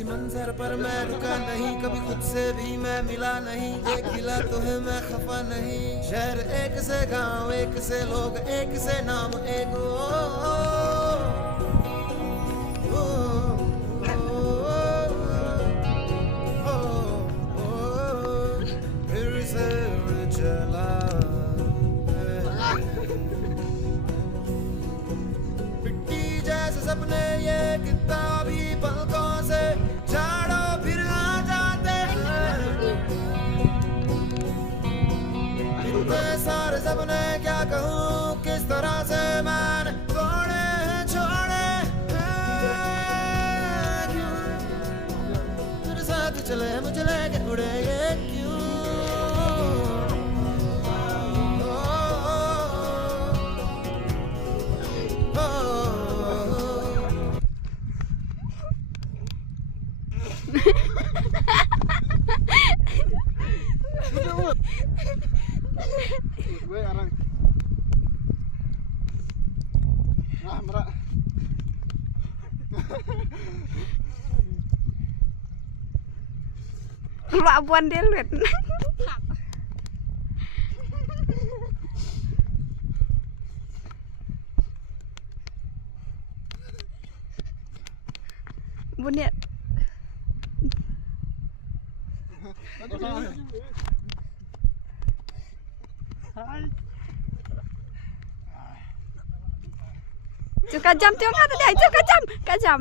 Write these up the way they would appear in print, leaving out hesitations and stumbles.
किसी मंजर पर मैं रुका नहीं, कभी खुद से भी मैं मिला नहीं। एक गिला तो है मैं खफा नहीं। शहर एक से गांव, एक से लोग, एक से नाम, एक फिर से उड़ चला मिट्टी जैसे सपने ये किताबी पलकों से झाड़ो फिर आ जाते हैं। इतने सारे सपने क्या कहूँ, किस तरह से मैंने तोड़े हैं, छोड़े हैं। क्यों तेरे साथ चले मुझे लेके उड़े ये क्यों? Gue orang merak. Mbak buan dia luet. Bunyi. Cuka jam tiang ada dia, cuka jam, ka jam.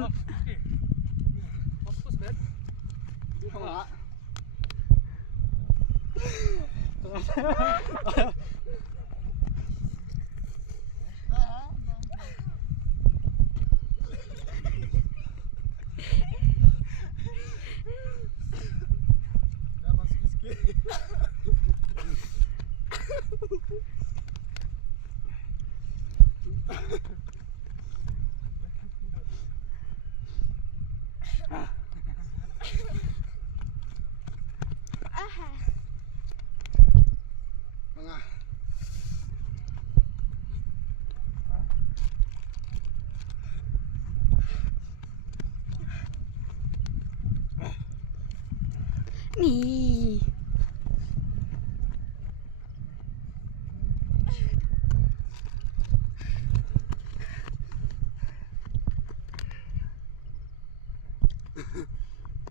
Nih.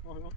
Oh,